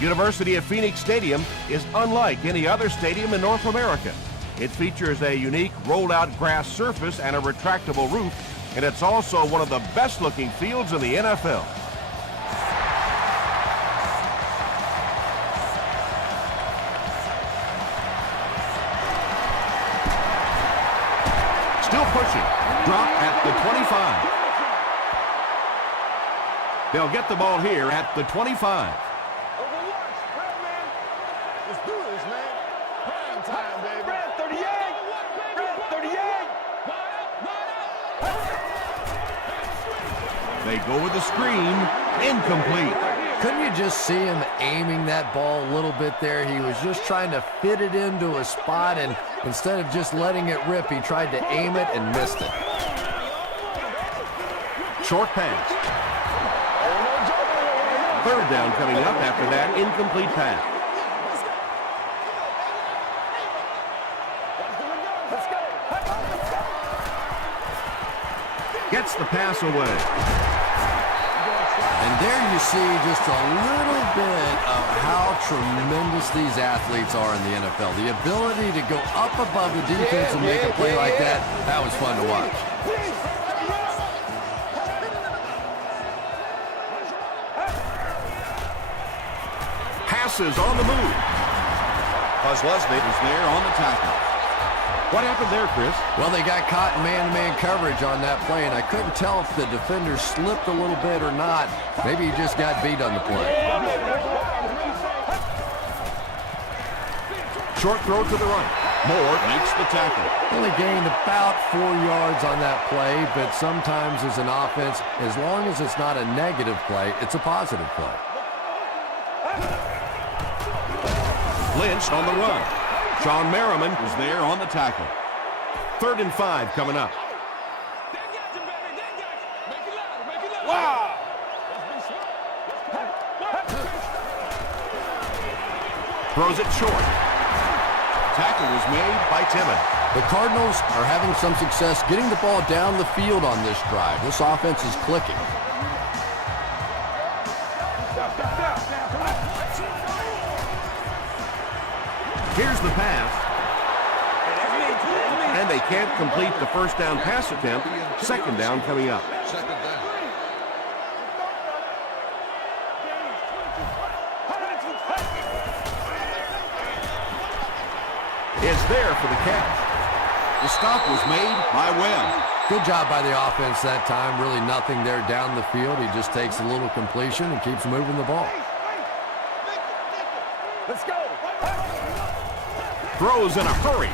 University of Phoenix Stadium is unlike any other stadium in North America. It features a unique rolled-out grass surface and a retractable roof, and it's also one of the best-looking fields in the NFL. Still pushing. Drop at the 25. They'll get the ball here at the 25. Let's do this, man. Prime time, baby. Brad 38. Brad 38. They go with the screen. Incomplete. Couldn't you just see him aiming that ball a little bit there? He was just trying to fit it into a spot, and instead of just letting it rip, he tried to aim it and missed it. Short pass. Third down coming up after that incomplete pass. Gets the pass away. And there you see just a little bit of how tremendous these athletes are in the NFL. The ability to go up above the defense and make a play like that, that was fun to watch. Passes on the move. Leslie is there on the tackle. What happened there, Chris? Well, they got caught in man-to-man coverage on that play, and I couldn't tell if the defender slipped a little bit or not. Maybe he just got beat on the play. Short throw to the right. Moore makes the tackle. Only gained about 4 yards on that play, but sometimes as an offense, as long as it's not a negative play, it's a positive play. Lynch on the run. Sean Merriman was there on the tackle. 3rd and 5 coming up. Wow. Throws it short. Tackle was made by Timmons. The Cardinals are having some success getting the ball down the field on this drive. This offense is clicking. Here's the pass. And they can't complete the first down pass attempt. 2nd down coming up. Is there for the catch. The stop was made by Webb. Good job by the offense that time. Really nothing there down the field. He just takes a little completion and keeps moving the ball. Let's go. Throws in a hurry.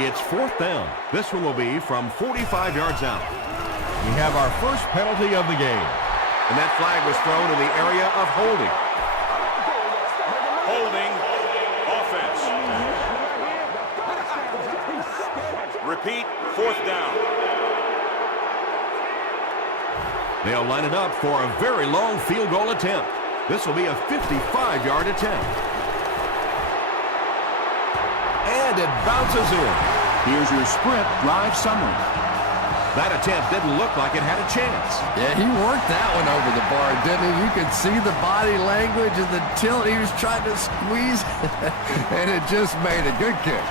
It's 4th down. This one will be from 45 yards out. We have our first penalty of the game. And that flag was thrown in the area of holding. Holding offense. Repeat, 4th down. They'll line it up for a very long field goal attempt. This will be a 55-yard attempt. And it bounces in. Here's your sprint drive summary. That attempt didn't look like it had a chance. Yeah, he worked that one over the bar, didn't he? You could see the body language and the tilt. He was trying to squeeze, and it just made a good kick.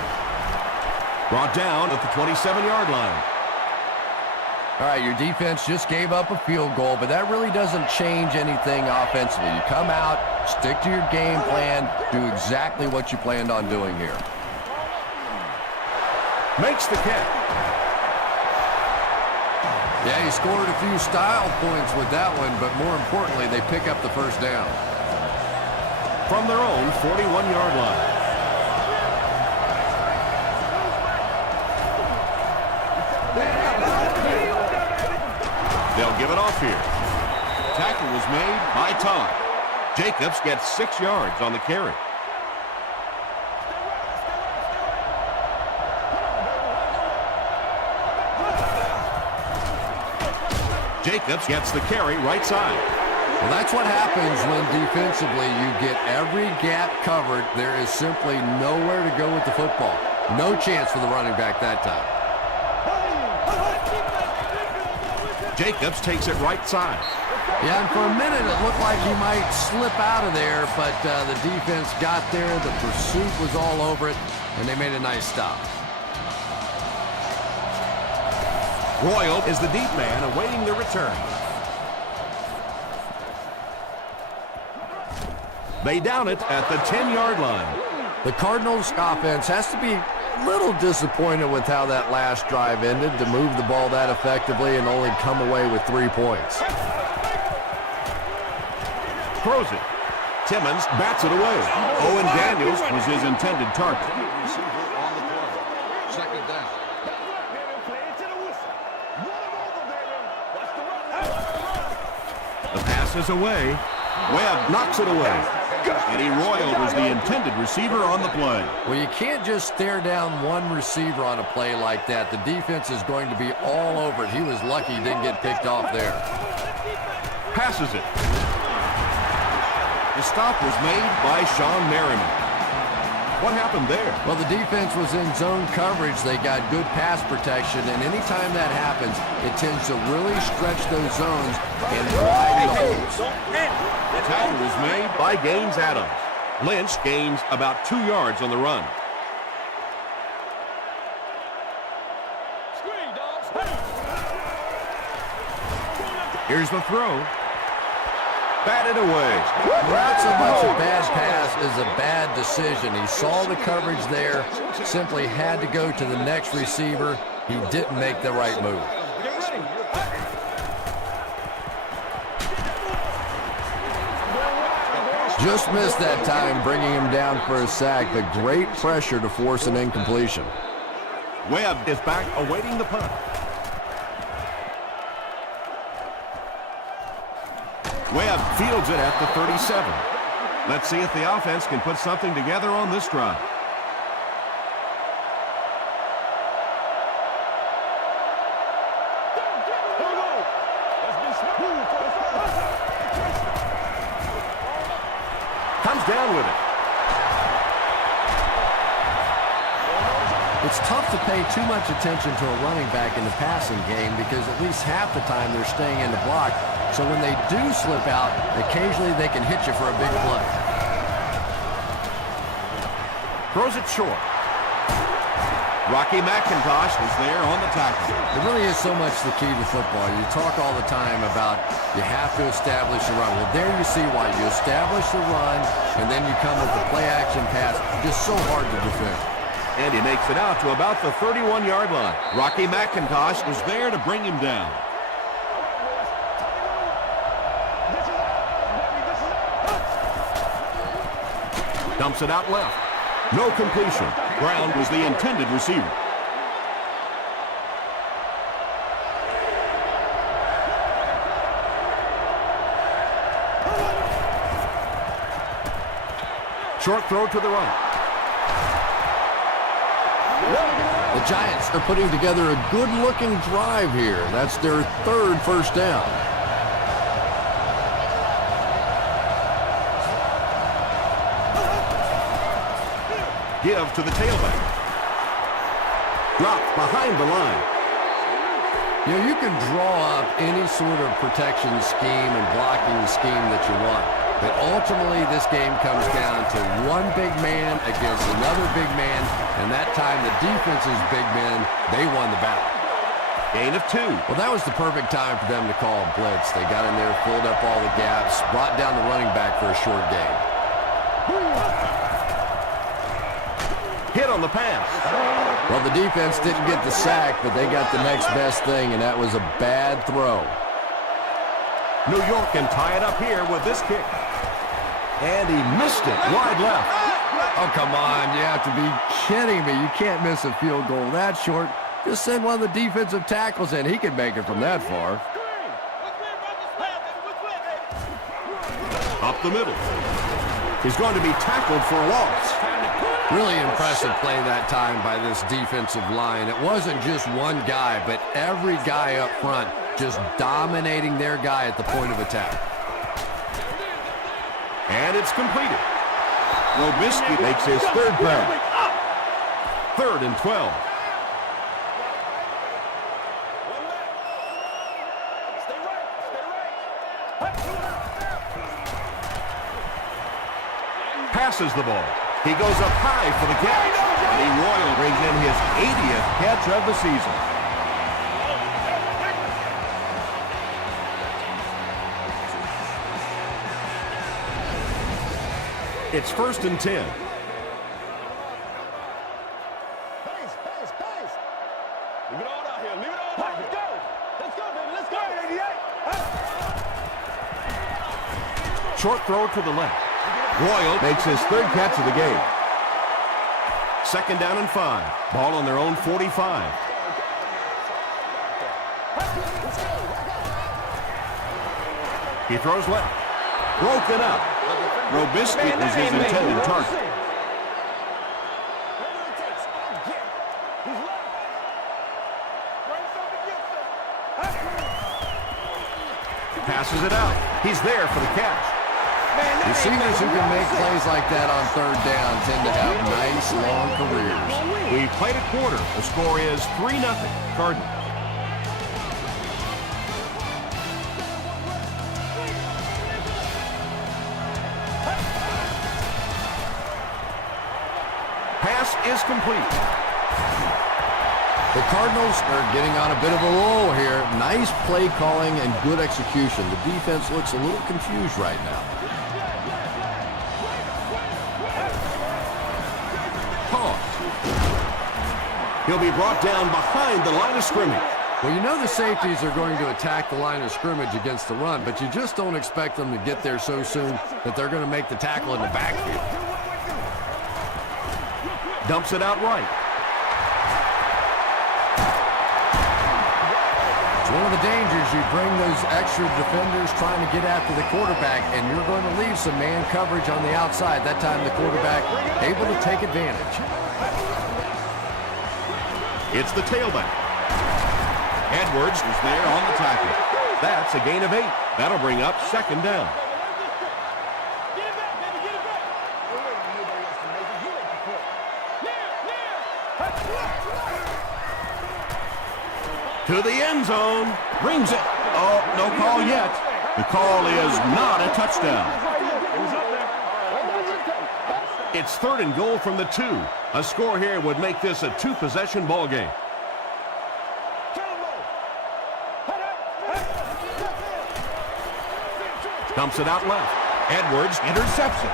Brought down at the 27-yard line. All right, your defense just gave up a field goal, but that really doesn't change anything offensively. You come out, stick to your game plan, do exactly what you planned on doing here. Makes the catch. Yeah, he scored a few style points with that one, but more importantly, they pick up the first down. From their own 41-yard line. They'll give it off here. Tackle was made by Todd. Jacobs gets 6 yards on the carry. Jacobs gets the carry right side. Well, that's what happens when defensively you get every gap covered. There is simply nowhere to go with the football. No chance for the running back that time. Jacobs takes it right side. Yeah, and for a minute it looked like he might slip out of there, but the defense got there. The pursuit was all over it, and they made a nice stop. Royal is the deep man awaiting the return. They down it at the 10-yard line. The Cardinals offense has to be a little disappointed with how that last drive ended, to move the ball that effectively and only come away with 3 points. Throws it. Timmons bats it away. Owen Daniels was his intended target. Second down. The pass is away. Webb knocks it away. Eddie Royal was the intended receiver on the play. Well, you can't just stare down one receiver on a play like that. The defense is going to be all over it. He was lucky he didn't get picked off there. Passes it. The stop was made by Sean Merriman. What happened there? Well, the defense was in zone coverage. They got good pass protection, and anytime that happens, it tends to really stretch those zones and widen the holes. The tackle was made by Gaines Adams. Lynch gains about 2 yards on the run. Here's the throw. Batted away. Not so much a bad pass as a bad decision. He saw the coverage there, simply had to go to the next receiver. He didn't make the right move. Just missed that time, bringing him down for a sack, but great pressure to force an incompletion. Webb is back awaiting the punt. Webb fields it at the 37. Let's see if the offense can put something together on this drive. Comes down with it. It's tough to pay too much attention to a running back in the passing game because at least half the time they're staying in the block. So when they do slip out, occasionally they can hit you for a big play. Throws it short. Rocky McIntosh is there on the tackle. It really is so much the key to football. You talk all the time about you have to establish the run. Well, there you see why. You establish the run, and then you come with the play-action pass. Just so hard to defend. And he makes it out to about the 31-yard line. Rocky McIntosh was there to bring him down. Dumps it out left. No completion. Brown was the intended receiver. Short throw to the right. The Giants are putting together a good-looking drive here. That's their 3rd first down. Give to the tailback. Drop behind the line. You know, you can draw up any sort of protection scheme and blocking scheme that you want. But ultimately, this game comes down to one big man against another big man. And that time, the defense's big men, they won the battle. Gain of 2. Well, that was the perfect time for them to call a blitz. They got in there, filled up all the gaps, brought down the running back for a short gain. Hit on the pass. Well, the defense didn't get the sack, but they got the next best thing, and that was a bad throw. New York can tie it up here with this kick. And he missed it wide left. Oh, come on. You have to be kidding me. You can't miss a field goal that short. Just send one of the defensive tackles in. He can make it from that far. Up the middle. He's going to be tackled for a loss. Really impressive play that time by this defensive line. It wasn't just one guy, but every guy up front just dominating their guy at the point of attack. And it's completed. Robisky makes his 3rd down. 3rd and 12. Passes the ball. He goes up high for the catch. And he Royal brings in his 80th catch of the season. It's 1st and 10. Pace. Leave it all out here. Let's go. Let's go, baby. Let's go. 88. Short throw to the left. Royal makes his 3rd catch of the game. 2nd down and 5. Ball on their own 45. He throws left. Broken up. Robisky is his intended target. Passes it out. He's there for the catch. Receivers who can make plays like that on 3rd down tend to have nice, long careers. We've played a quarter. The score is 3-0 Cardinals. Pass is complete. The Cardinals are getting on a bit of a roll here. Nice play calling and good execution. The defense looks a little confused right now. He'll be brought down behind the line of scrimmage. Well, you know the safeties are going to attack the line of scrimmage against the run, but you just don't expect them to get there so soon that they're going to make the tackle in the backfield. Dumps it out right. It's one of the dangers. You bring those extra defenders trying to get after the quarterback, and you're going to leave some man coverage on the outside. That time the quarterback able to take advantage. It's the tailback. Edwards is there on the tackle. That's a gain of 8. That'll bring up 2nd down. To the end zone. Brings it. Oh, no call yet. The call is not a touchdown. It's 3rd and goal from the 2. A score here would make this a 2-possession ball game. Dumps it out left. Edwards intercepts it.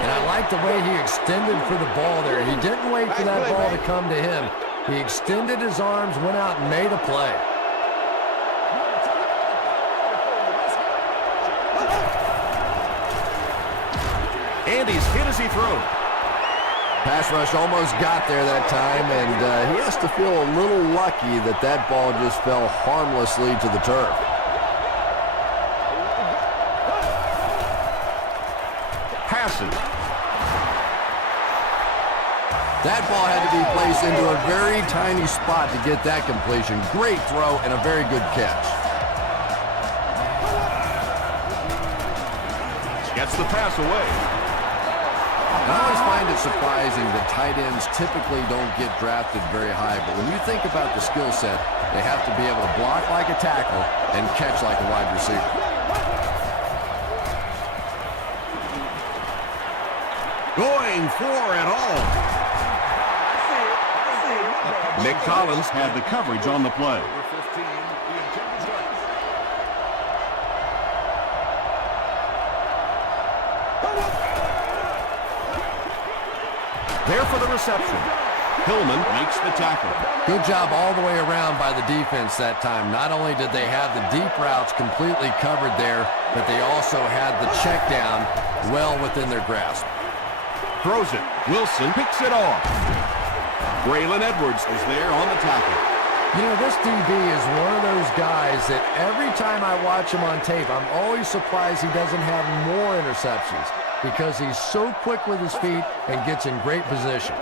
And I like the way he extended for the ball there. He didn't wait for that ball to come to him. He extended his arms, went out and made a play. And he's hit as he throws. Pass rush almost got there that time, and he has to feel a little lucky that that ball just fell harmlessly to the turf. Passes. That ball had to be placed into a very tiny spot to get that completion. Great throw and a very good catch. Gets the pass away. I always find it surprising that tight ends typically don't get drafted very high, but when you think about the skill set, they have to be able to block like a tackle and catch like a wide receiver. Going for it all. Nick Collins had the coverage on the play. There for the reception. Hillman makes the tackle. Good job all the way around by the defense that time. Not only did they have the deep routes completely covered there, but they also had the check down well within their grasp. Throws it. Wilson picks it off. Braylon Edwards is there on the tackle. You know, this DB is one of those guys that every time I watch him on tape, I'm always surprised he doesn't have more interceptions because he's so quick with his feet and gets in great position.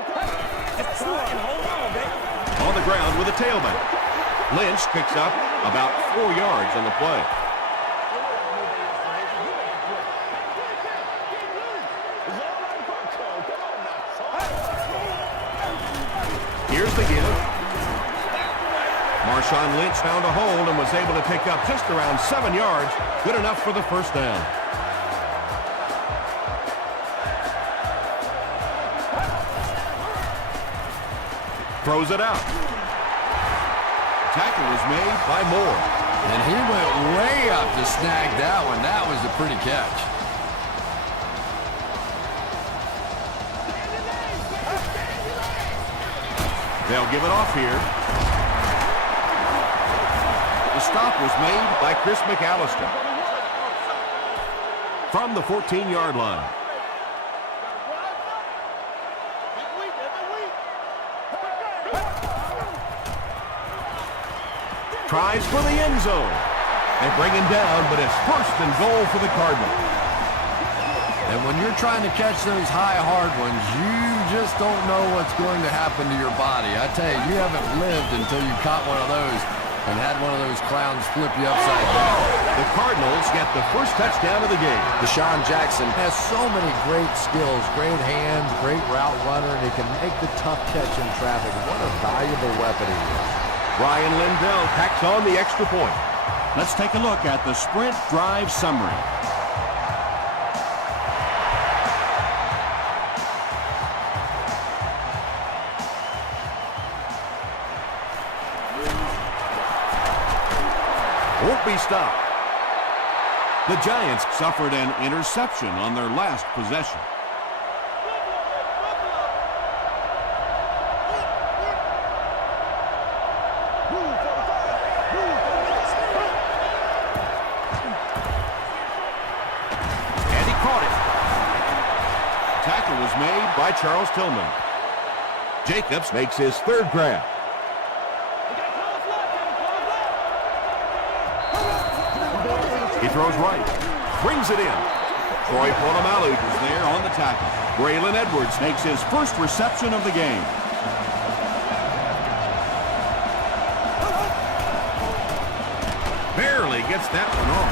On the ground with a tailback. Lynch picks up about 4 yards on the play. Here's the give. Marshawn Lynch found a hole and was able to pick up just around 7 yards. Good enough for the first down. Throws it out. Tackle was made by Moore. And he went way up to snag that one. That was a pretty catch. They'll give it off here. The stop was made by Chris McAllister from the 14-yard line. Tries for the end zone. They bring him down, but it's first and goal for the Cardinals. And when you're trying to catch those high, hard ones, you just don't know what's going to happen to your body. I tell you, you haven't lived until you caught one of those and had one of those clowns flip you upside down. The Cardinals get the first touchdown of the game. Deshaun Jackson has so many great skills, great hands, great route runner, and he can make the tough catch in traffic. What a valuable weapon he is. Ryan Lindell tacks on the extra point. Let's take a look at the sprint drive summary. Won't be stopped. The Giants suffered an interception on their last possession. And he caught it. Tackle was made by Charles Tillman. Jacobs makes his third grab. He throws right, brings it in. Troy Polamalu is there on the tackle. Braylon Edwards makes his first reception of the game. Barely gets that one off.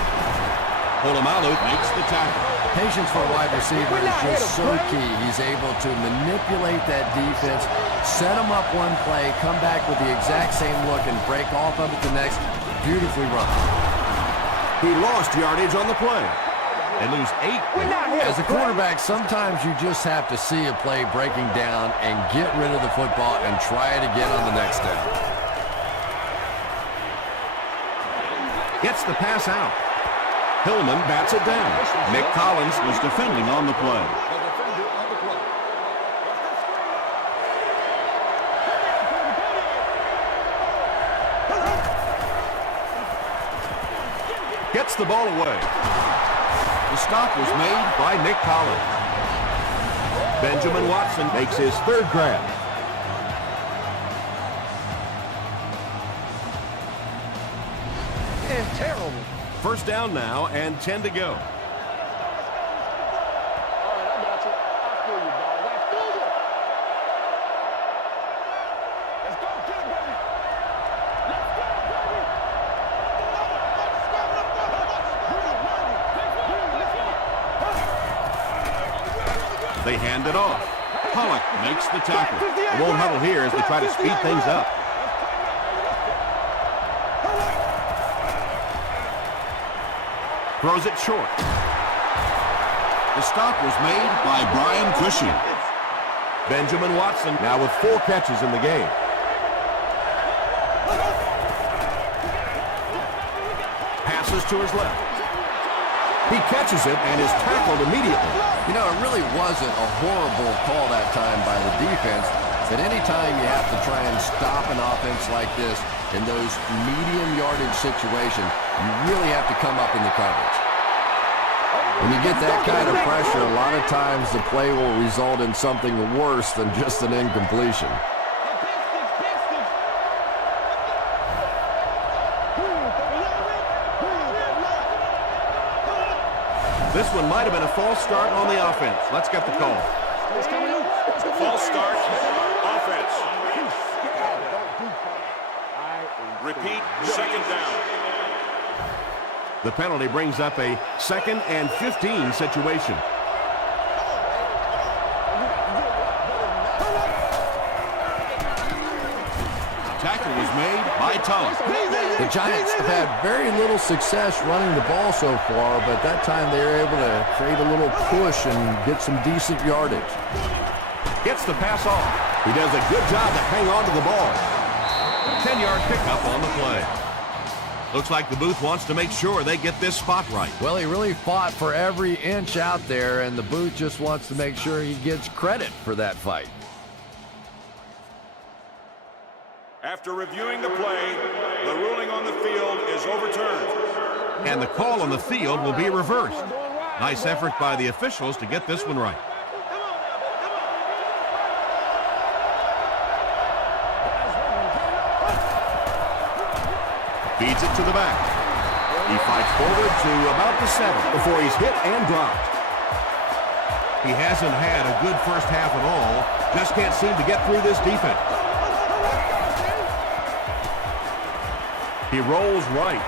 Polamalu makes the tackle. Patience for a wide receiver is just so key. He's able to manipulate that defense, set them up one play, come back with the exact same look, and break off of it the next. Beautifully run. He lost yardage on the play. They lose 8. As a quarterback, sometimes you just have to see a play breaking down and get rid of the football and try it again on the next down. Gets the pass out. Hillman bats it down. Nick Collins was defending on the play. Gets the ball away. The stop was made by Nick Collins. Benjamin Watson makes his third grab. It's terrible. First down now and 10 to go. All right, I got you. I feel you, dog. I feel you. Let's go, get it, baby. Let's go, baby. They hand it off. Pollock makes the tackle. It won't huddle here as they try to speed things up. Throws it short. The stop was made by Brian Cushing. Benjamin Watson now with 4 catches in the game. Passes to his left. He catches it and is tackled immediately. You know, it really wasn't a horrible call that time by the defense, but anytime you have to try and stop an offense like this in those medium yardage situations, you really have to come up in the coverage. When you get that kind of pressure, a lot of times the play will result in something worse than just an incompletion. This one might have been a false start on the offense. Let's get the call. False start, offense. Repeat, second down. The penalty brings up a 2nd and 15 situation. Tackle was made by tongue. The Giants have had very little success running the ball so far, but that time they were able to create a little push and get some decent yardage. Gets the pass off. He does a good job to hang on to the ball. 10-yard pickup on the play. Looks like the booth wants to make sure they get this spot right. Well, he really fought for every inch out there, and the booth just wants to make sure he gets credit for that fight. After reviewing the play, the ruling on the field is overturned. And the call on the field will be reversed. Nice effort by the officials to get this one right. Feeds it to the back. He fights forward to about the 7 before he's hit and dropped. He hasn't had a good first half at all. Just can't seem to get through this defense. He rolls right.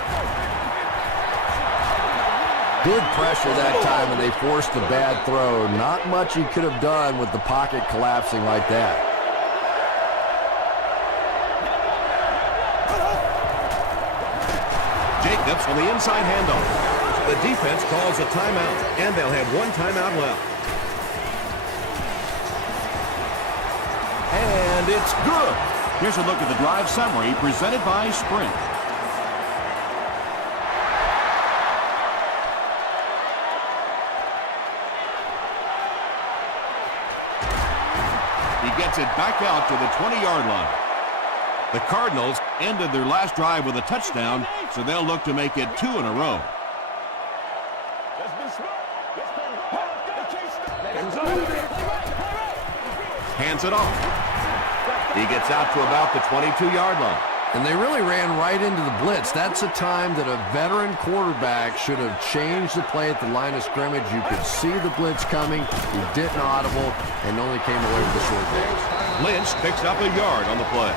Good pressure that time, and they forced a bad throw. Not much he could have done with the pocket collapsing like that. Jacobs on the inside handoff. The defense calls a timeout, and they'll have one timeout left. And it's good. Here's a look at the drive summary presented by Sprint. He gets it back out to the 20-yard line. The Cardinals ended their last drive with a touchdown, so they'll look to make it 2 in a row. Hands it off. He gets out to about the 22-yard line. And they really ran right into the blitz. That's a time that a veteran quarterback should have changed the play at the line of scrimmage. You could see the blitz coming. He didn't audible and only came away with a short gain. Lynch picks up a yard on the play.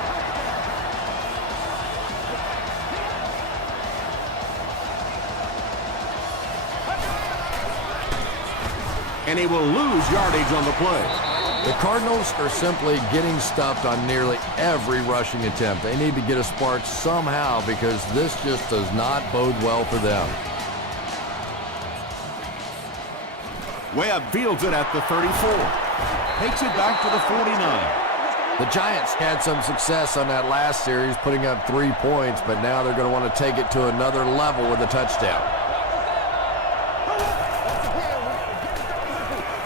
And he will lose yardage on the play. The Cardinals are simply getting stuffed on nearly every rushing attempt. They need to get a spark somehow because this just does not bode well for them. Webb fields it at the 34. Takes it back to the 49. The Giants had some success on that last series, putting up 3 points, but now they're going to want to take it to another level with a touchdown.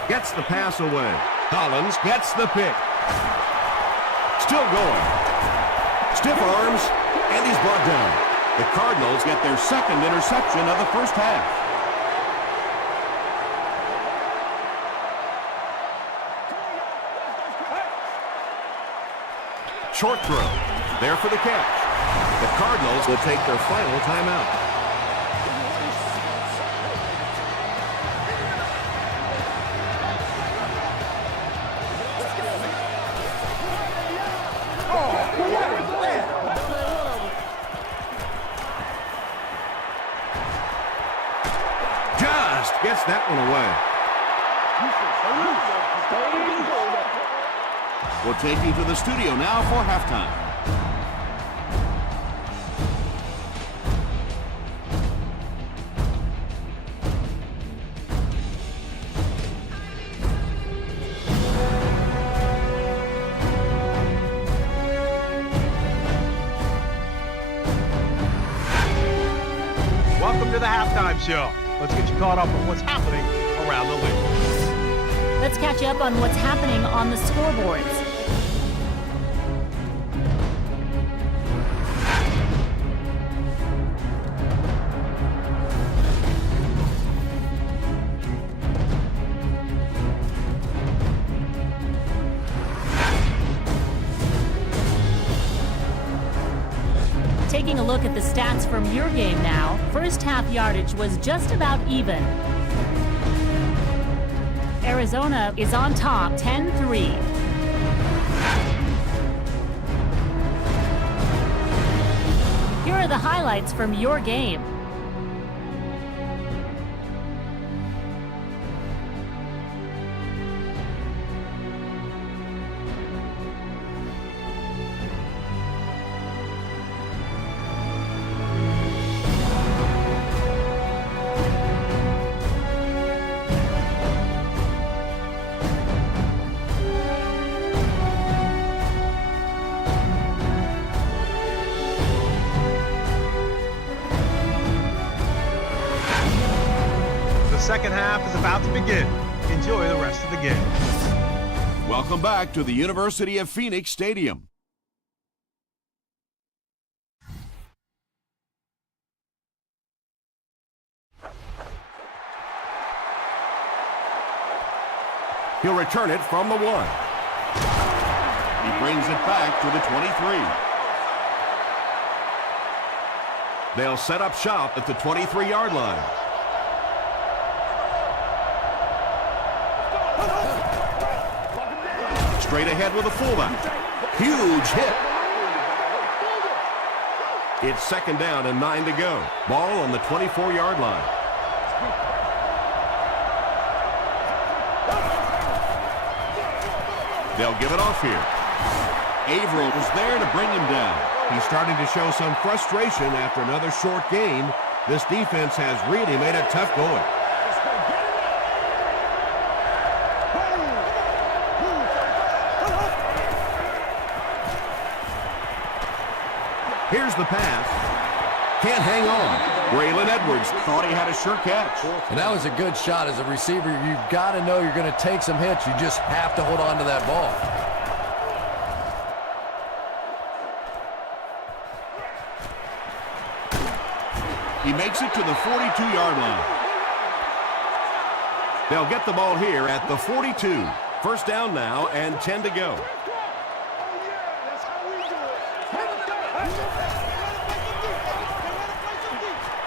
Gets the pass away. Collins gets the pick. Still going. Stiff arms, and he's brought down. The Cardinals get their second interception of the first half. Short throw. There for the catch. The Cardinals will take their final timeout. Just gets that one away. We'll take you to the studio now for halftime. Welcome to the halftime show. Let's get you caught up on what's happening around the league. Let's catch you up on what's happening on the scoreboards. Taking a look at the stats from your game now, first half yardage was just about even. Arizona is on top, 10-3. Here are the highlights from your game. second half is about to begin. Enjoy the rest of the game. Welcome back to the University of Phoenix Stadium. He'll return it from the 1. He brings it back to the 23. They'll set up shop at the 23-yard line. Straight ahead with a fullback. Huge hit. It's second down and 9 to go. Ball on the 24-yard line. They'll give it off here. Averill was there to bring him down. He's starting to show some frustration after another short game. This defense has really made it tough going. Here's the pass. Can't hang on. Braylon Edwards thought he had a sure catch. And that was a good shot. As a receiver, you've got to know you're going to take some hits. You just have to hold on to that ball. He makes it to the 42-yard line. They'll get the ball here at the 42. First down now and 10 to go.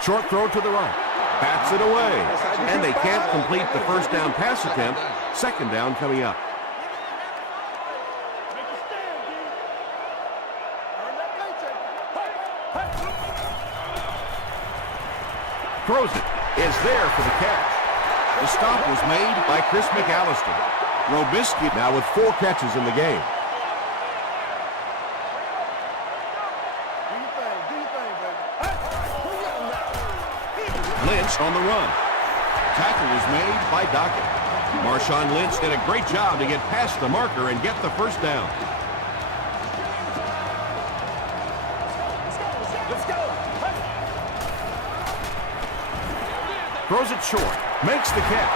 Short throw to the right. Bats it away. And they can't complete the first down pass attempt. Second down coming up. Throws it. It's there for the catch. The stop was made by Chris McAllister. Robisky now with 4 catches in the game. Lynch on the run. Tackle was made by Dockett. Marshawn Lynch did a great job to get past the marker and get the first down. Throws it short. Makes the catch.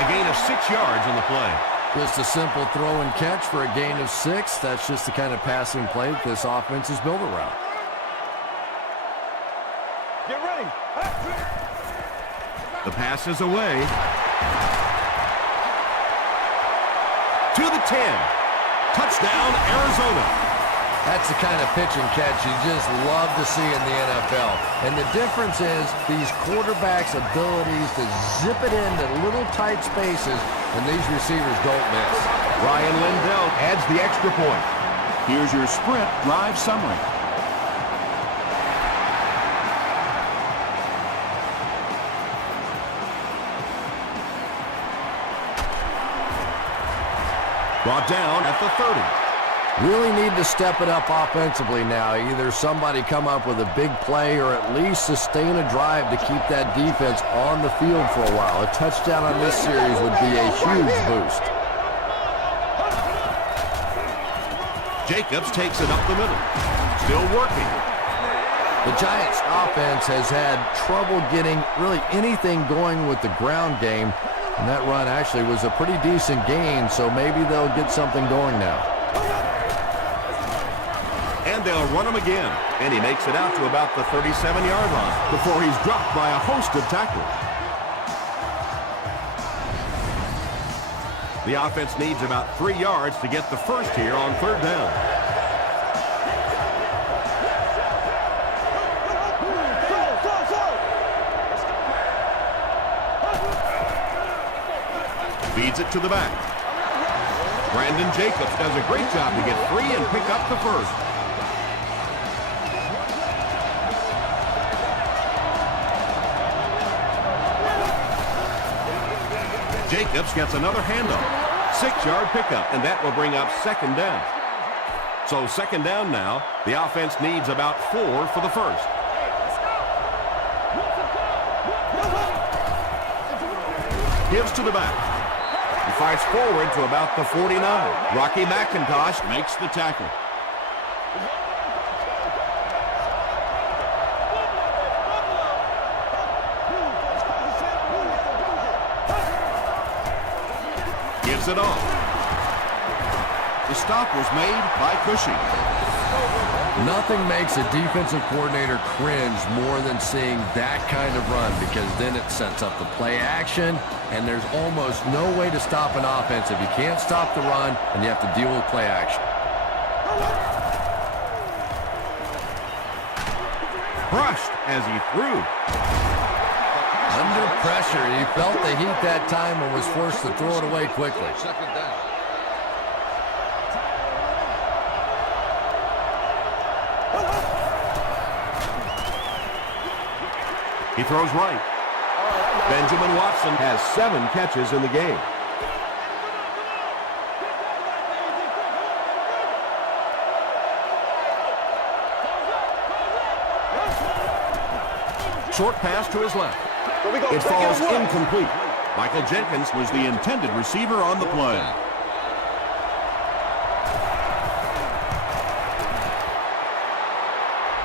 A gain of 6 yards on the play. Just a simple throw and catch for a gain of 6. That's just the kind of passing play that this offense is built around. Get ready. The pass is away. To the 10. Touchdown, Arizona. That's the kind of pitch and catch you just love to see in the NFL. And the difference is these quarterbacks' abilities to zip it into little tight spaces, and these receivers don't miss. Ryan Lindell adds the extra point. Here's your sprint drive summary. Brought down at the 30. Really need to step it up offensively now. Either somebody come up with a big play or at least sustain a drive to keep that defense on the field for a while. A touchdown on this series would be a huge boost. Jacobs takes it up the middle. Still working. The Giants' offense has had trouble getting really anything going with the ground game. And that run actually was a pretty decent gain, so maybe they'll get something going now. And they'll run him again. And he makes it out to about the 37-yard line before he's dropped by a host of tacklers. The offense needs about 3 yards to get the first here on third down. Feeds it to the back. Brandon Jacobs does a great job to get free and pick up the first. Jacobs gets another handoff. 6-yard pickup, and that will bring up second down. So second down now. The offense needs about 4 for the first. Gives to the back. He fights forward to about the 49. Rocky McIntosh makes the tackle. gives it off. The stop was made by Cushing. Nothing makes a defensive coordinator cringe more than seeing that kind of run, because then it sets up the play action, and there's almost no way to stop an offense if you can't stop the run and you have to deal with play action. Brushed as he threw. Under pressure, he felt the heat that time and was forced to throw it away quickly. Second down. He throws right. Benjamin Watson has 7 catches in the game. Short pass to his left. It falls incomplete. Michael Jenkins was the intended receiver on the play.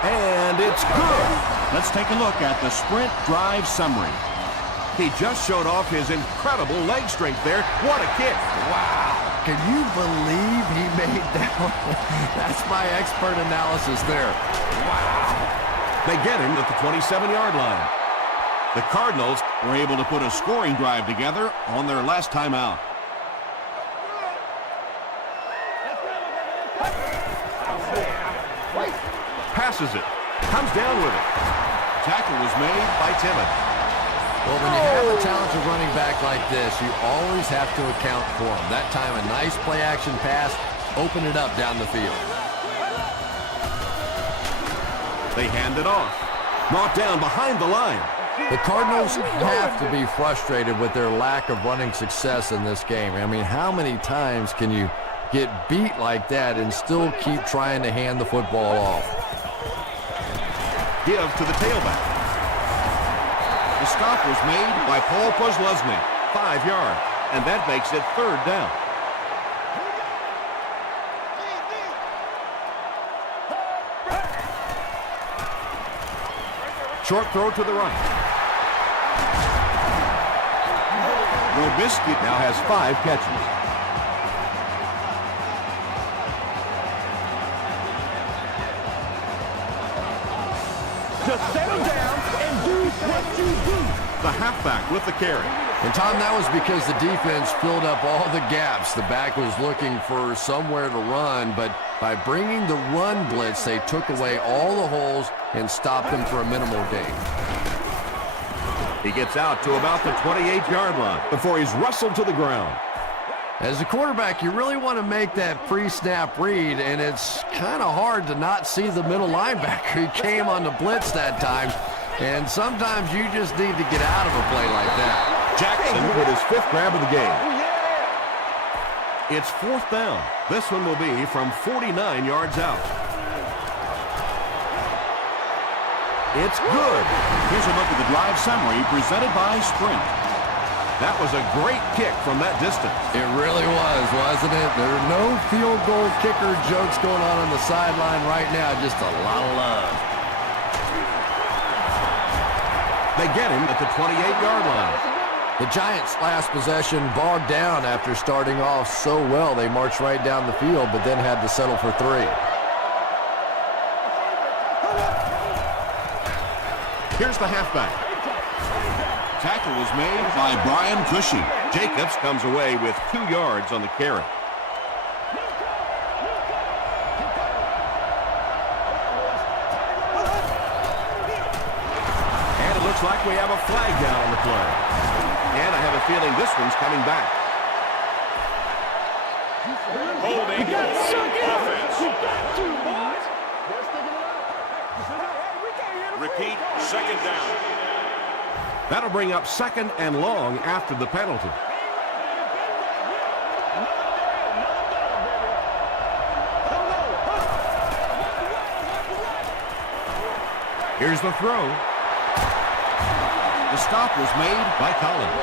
And it's good. Let's take a look at the sprint drive summary. He just showed off his incredible leg strength there. What a kick. Wow. Can you believe he made that one? That's my expert analysis there. They get him at the 27-yard line. The Cardinals were able to put a scoring drive together on their last time out. Passes it. Comes down with it. Tackle was made by Timmons. Well, when you have a talented running back like this, you always have to account for him. That time, a nice play-action pass opened it up down the field. They hand it off. Brought down behind the line. The Cardinals have to be frustrated with their lack of running success in this game. I mean, how many times can you get beat like that and still keep trying to hand the football off? Give to the tailback. The stop was made by Paul Posluszny. 5 yards. And that makes it 3rd down. Short throw to the right. Robisky Now has 5 catches. Just settle down and do what you do. The halfback with the carry. And, Tom, that was because the defense filled up all the gaps. The back was looking for somewhere to run, but by bringing the run blitz, they took away all the holes and stopped them for a minimal gain. He gets out to about the 28-yard line before he's wrestled to the ground. As a quarterback, you really want to make that pre-snap read, and it's kind of hard to not see the middle linebacker. He came on the blitz that time, and sometimes you just need to get out of a play like that. Jackson with his 5th grab of the game. It's 4th down. This one will be from 49 yards out. It's good. Here's a look at the drive summary presented by Sprint. That was a great kick from that distance. It really was, wasn't it? There are no field goal kicker jokes going on the sideline right now. Just a lot of love. They get him at the 28-yard line. The Giants' last possession bogged down after starting off so well. They marched right down the field, but then had to settle for 3. Here's the halfback. Tackle was made by Brian Cushing. Jacobs comes away with 2 yards on the carry. And it looks like we have a flag down on the play. And I have a feeling this one's coming back. Holding offense. Repeat, 2nd down. That'll bring up 2nd and long after the penalty. Here's the throw. The stop was made by Collins.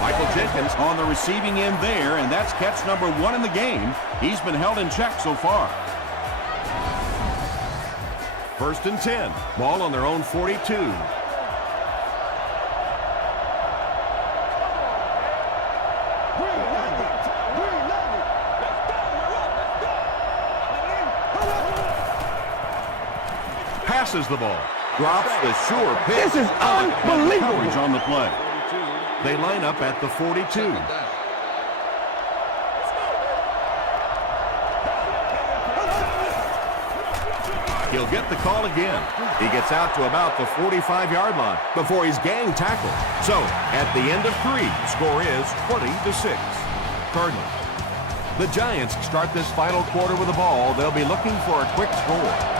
Michael Jenkins on the receiving end there, and that's catch number 1 in the game. He's been held in check so far. 1st and 10. Ball on their own 42. passes the ball. Drops the sure pitch. This is unbelievable. Coverage on the play. They line up at the 42. He'll get the call again. He gets out to about the 45-yard line before he's gang tackled. So, at the end of 3, score is 20-6. Cardinals. The Giants start this final quarter with the ball. They'll be looking for a quick score.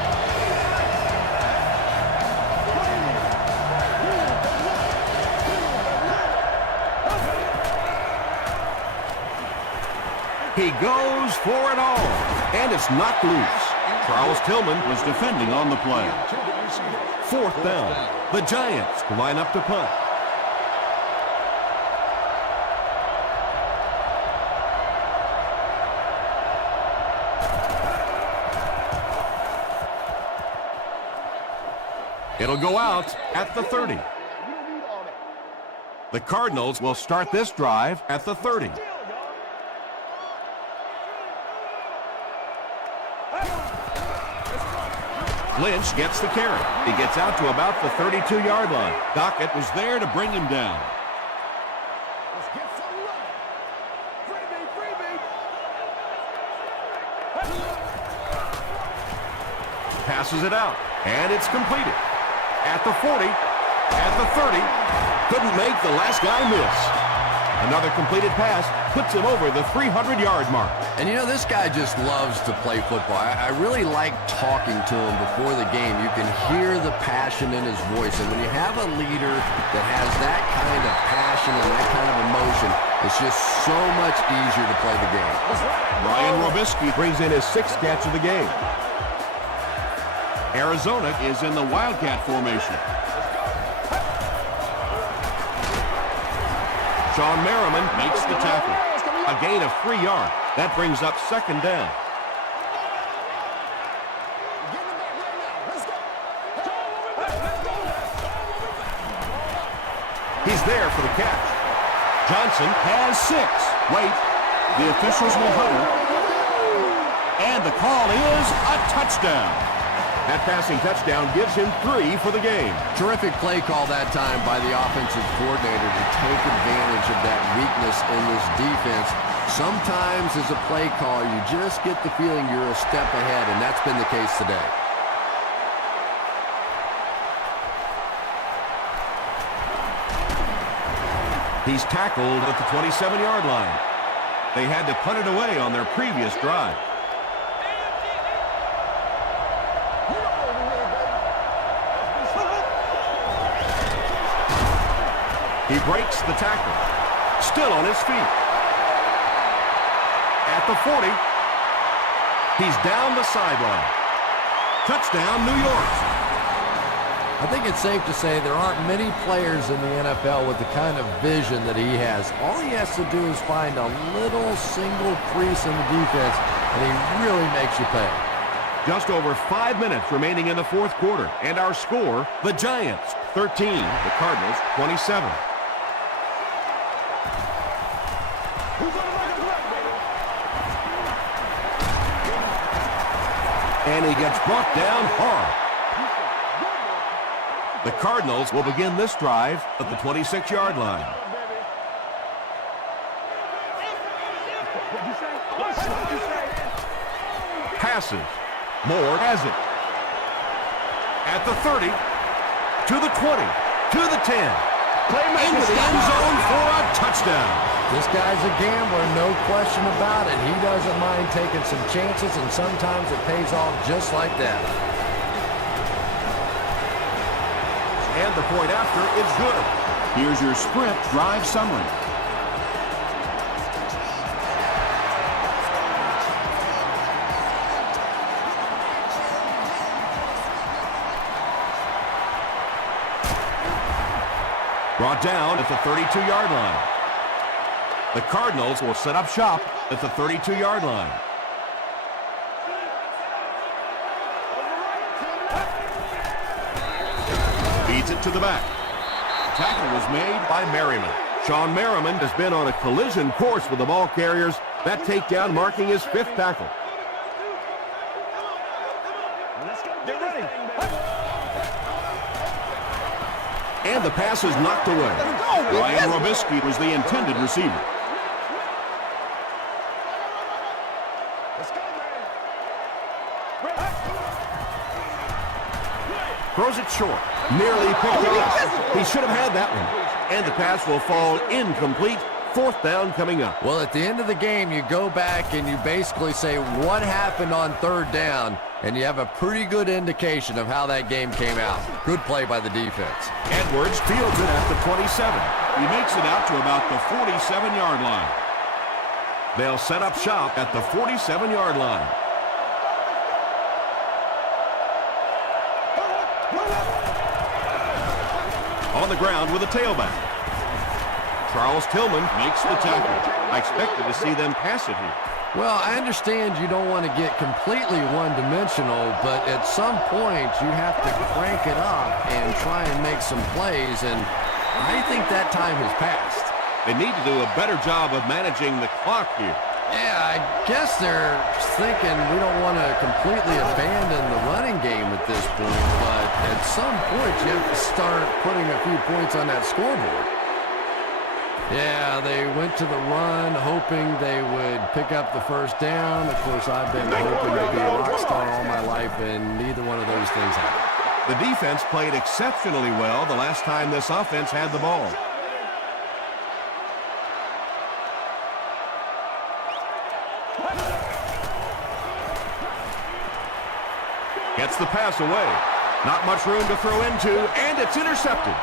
He goes for it all, and it's knocked loose. Charles Tillman Was defending on the play. 4th down. The Giants line up to punt. It'll go out at the 30. The Cardinals will start this drive at the 30. Lynch gets the carry. He gets out to about the 32-yard line. Dockett was there to bring him down. Let's get some running. Freebie. Passes it out, and it's completed. At the 40, at the 30, couldn't make the last guy miss. Another completed pass puts him over the 300-yard mark. And you know, this guy just loves to play football. I really like talking to him before the game. You can hear the passion in his voice. And when you have a leader that has that kind of passion and that kind of emotion, it's just so much easier to play the game. Ryan Robisky brings in his 6th catch of the game. Arizona is in the Wildcat formation. Sean Merriman makes the tackle. A gain of 3 yards. That brings up 2nd down. He's there for the catch. Johnson Has 6. Wait. The officials will huddle. And the call is a touchdown. That passing touchdown gives him 3 for the game. Terrific play call that time by the offensive coordinator to take advantage of that weakness in this defense. Sometimes as a play caller, you just get the feeling you're a step ahead, and that's been the case today. He's tackled at the 27-yard line. They had to punt it away on their previous drive. He breaks the tackle. Still on his feet. At the 40. He's down the sideline. Touchdown, New York. I think it's safe to say there aren't many players in the NFL with the kind of vision that he has. All he has to do is find a little single crease in the defense, and he really makes you pay. Just over 5 minutes remaining in the 4th quarter. And our score, the Giants 13, the Cardinals 27. And he gets brought down hard. The Cardinals will begin this drive at the 26-yard line. Passes. Moore has it. At the 30, to the 20, to the 10. Into the end zone for a touchdown. This guy's a gambler, no question about it. He doesn't mind taking some chances, and sometimes it pays off just like that. And the point after is good. Here's your sprint drive summary. Brought down at the 32-yard line. The Cardinals will set up shop at the 32-yard line. Feeds it to the back. Tackle was made by Merriman. Sean Merriman has been on a collision course with the ball carriers. That takedown marking his 5th tackle. Let's go. Get ready. And the pass is knocked away. Ryan Robisky was the intended receiver. Let's go, man. Throws it short. Nearly picked off. He should have had that one. And the pass will fall incomplete. 4th down coming up. Well, at the end of the game, you go back and you basically say what happened on 3rd down, and you have a pretty good indication of how that game came out. Good play by the defense. Edwards fields it at the 27. He makes it out to about the 47-yard line. They'll set up shop at the 47-yard line. On the ground with a tailback. Charles Tillman makes the tackle. I expected to see them pass it here. Well, I understand you don't want to get completely one-dimensional, but at some point you have to crank it up and try and make some plays, and I think that time has passed. They need to do a better job of managing the clock here. Yeah, I guess they're thinking we don't want to completely abandon the running game at this point, but at some point you have to start putting a few points on that scoreboard. Yeah, they went to the run, hoping they would pick up the 1st down. Of course, I've been hoping to be a rock star all my life, and neither one of those things happened. The defense played exceptionally well the last time this offense had the ball. Gets the pass away. Not much room to throw into, and it's intercepted.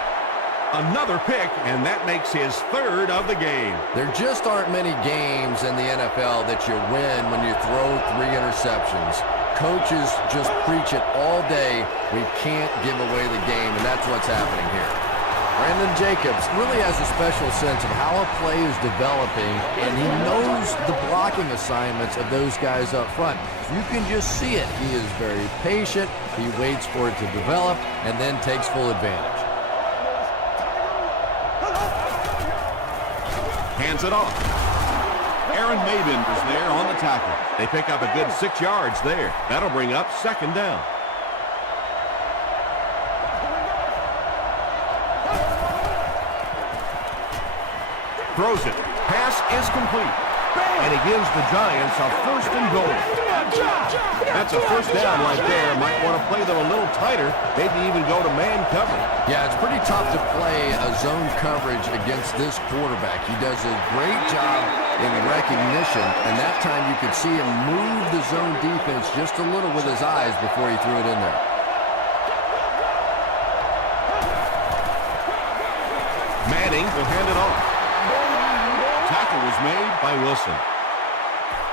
Another pick, and that makes his 3rd of the game. There just aren't many games in the NFL that you win when you throw 3 interceptions. Coaches just preach it all day. We can't give away the game, and that's what's happening here. Brandon Jacobs really has a special sense of how a play is developing, and he knows the blocking assignments of those guys up front. You can just see it. He is very patient. He waits for it to develop and then takes full advantage. Hands it off. Aaron Maben is there on the tackle. They pick up a good 6 yards there. That'll bring up 2nd down. Throws it. Pass is complete. And he gives the Giants a 1st and goal. That's a 1st down right there. Might want to play them a little tighter. Maybe even go to man coverage. Yeah, it's pretty tough to play a zone coverage against this quarterback. He does a great job in recognition, and that time you could see him move the zone defense just a little with his eyes before he threw it in there. Manning will hand it off. Tackle was made by Wilson.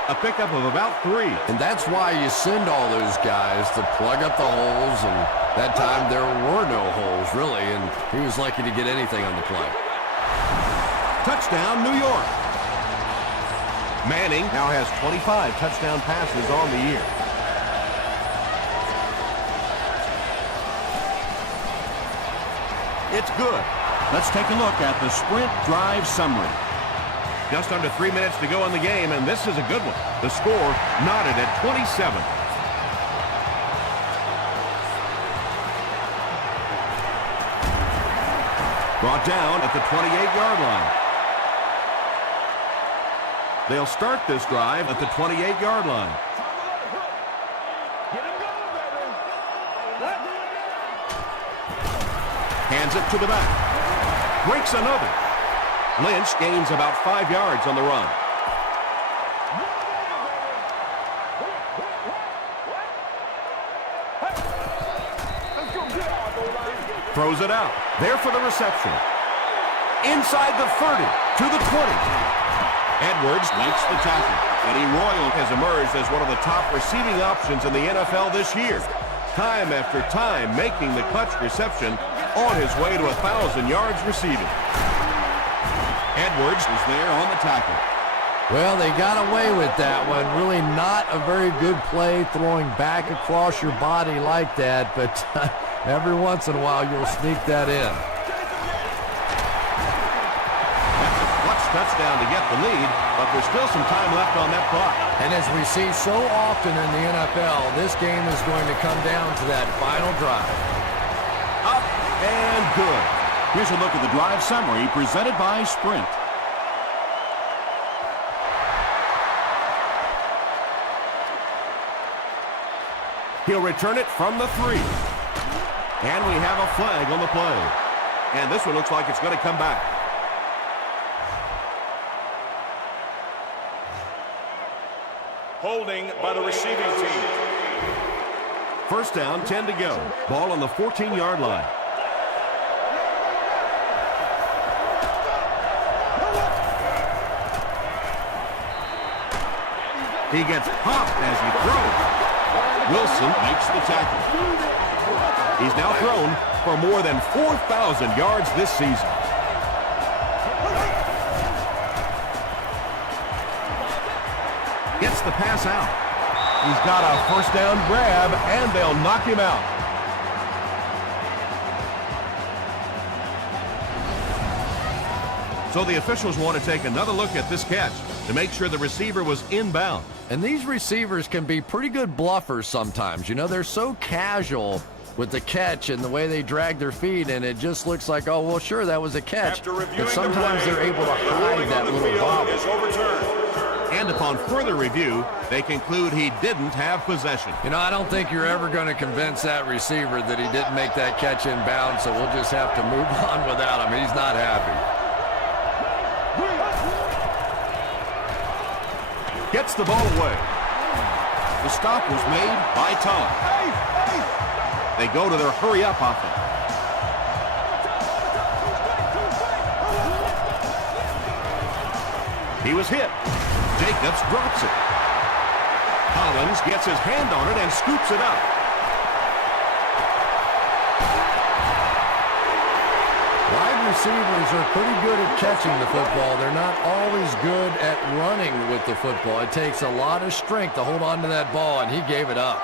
A pickup of about 3. And that's why you send all those guys to plug up the holes, and that time there were no holes, really, and he was lucky to get anything on the play. Touchdown, New York. Manning now has 25 touchdown passes on the year. It's good. Let's take a look at the sprint drive summary. Just under 3 minutes to go in the game, and this is a good one. The score knotted at 27. Brought down at the 28-yard line. They'll start this drive at the 28-yard line. Hands it to the back. Breaks another. Lynch gains about 5 yards on the run. Throws it out. There for the reception. Inside the 30 to the 20. Edwards makes the tackle. Eddie Royal has emerged as one of the top receiving options in the NFL this year. Time after time making the clutch reception on his way to 1,000 yards receiving. Edwards is there on the tackle. Well, they got away with that one. Really not a very good play throwing back across your body like that, but every once in a while you'll sneak that in. That's a clutch touchdown to get the lead, but there's still some time left on that clock. And as we see so often in the NFL, this game is going to come down to that final drive. Up and good. Here's a look at the drive summary presented by Sprint. He'll return it from the 3. And we have a flag on the play. And this one looks like it's going to come back. Holding by the receiving team. First down, 10 to go. Ball on the 14-yard line. He gets popped as he throws. Wilson makes the tackle. He's now thrown for more than 4,000 yards this season. Gets the pass out. He's got a first down grab, and they'll knock him out. So the officials want to take another look at this catch to make sure the receiver was inbound. And these receivers can be pretty good bluffers sometimes. You know, they're so casual with the catch and the way they drag their feet, and it just looks like, oh, well, sure, that was a catch. But sometimes they're able to hide that little bobble. And upon further review, they conclude he didn't have possession. You know, I don't think you're ever going to convince that receiver that he didn't make that catch inbound, so we'll just have to move on without him. He's not happy. Gets the ball away. The stop was made by Tom. They go to their hurry-up offense. He was hit. Jacobs drops it. Collins gets his hand on it and scoops it up. Wide receivers are pretty good at catching the football. They're not always good at running with the football. It takes a lot of strength to hold on to that ball, and he gave it up.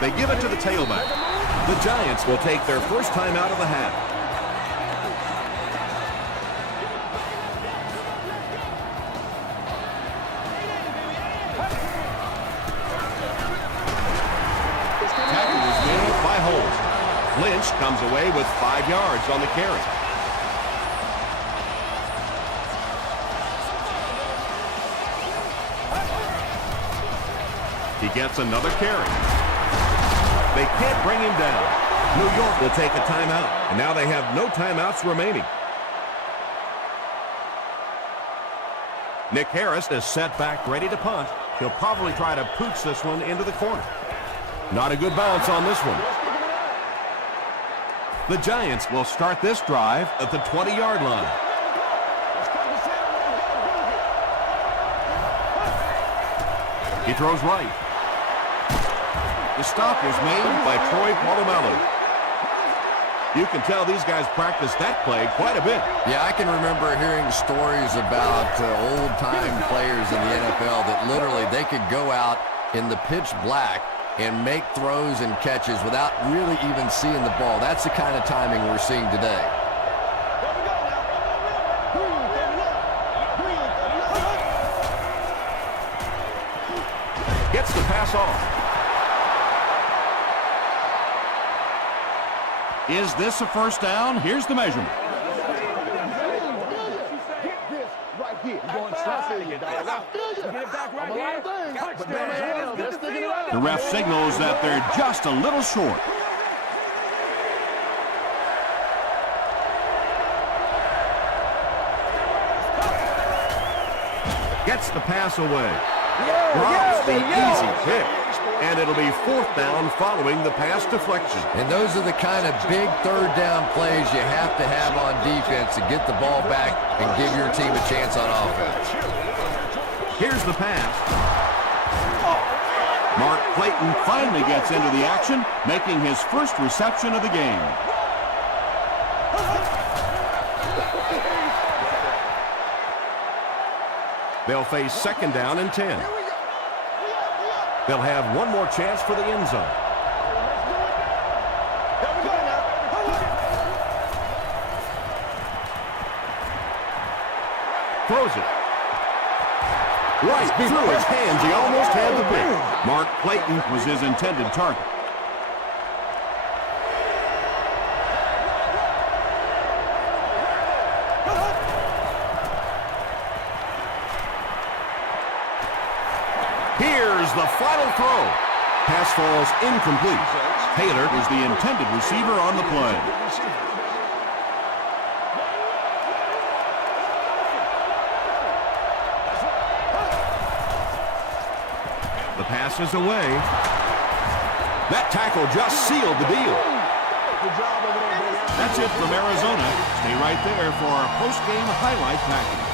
They give it to the tailback. The Giants will take their first time out of the half. Tackle is made by Holt. Lynch comes away with 5 yards on the carry. He gets another carry. They can't bring him down. New York will take a timeout, and now they have no timeouts remaining. Nick Harris is set back, ready to punt. He'll probably try to pooch this one into the corner. Not a good bounce on this one. The Giants will start this drive at the 20-yard line. He throws right. The stop was made by Troy Polamalu. You can tell these guys practice that play quite a bit. Yeah, I can remember hearing stories about old-time players in the NFL that literally they could go out in the pitch black and make throws and catches without really even seeing the ball. That's the kind of timing we're seeing today. Gets the pass off. Is this a first down? Here's the measurement. Get this right here. You're going to get it back right here. The ref signals that they're just a little short. Gets the pass away. Drops the easy pick. And it'll be fourth down following the pass deflection. And those are the kind of big third down plays you have to have on defense to get the ball back and give your team a chance on offense. Here's the pass. Mark Clayton finally gets into the action, making his first reception of the game. They'll face second down and 10. They'll have one more chance for the end zone. Throws it. Right through his hands. He almost had the pick. Mark Clayton was his intended target. is the final throw. Pass falls incomplete. Taylor is the intended receiver on the play. The pass is away. That tackle just sealed the deal. Good job over there, baby. That's it from Arizona. Stay right there for our post-game highlight package.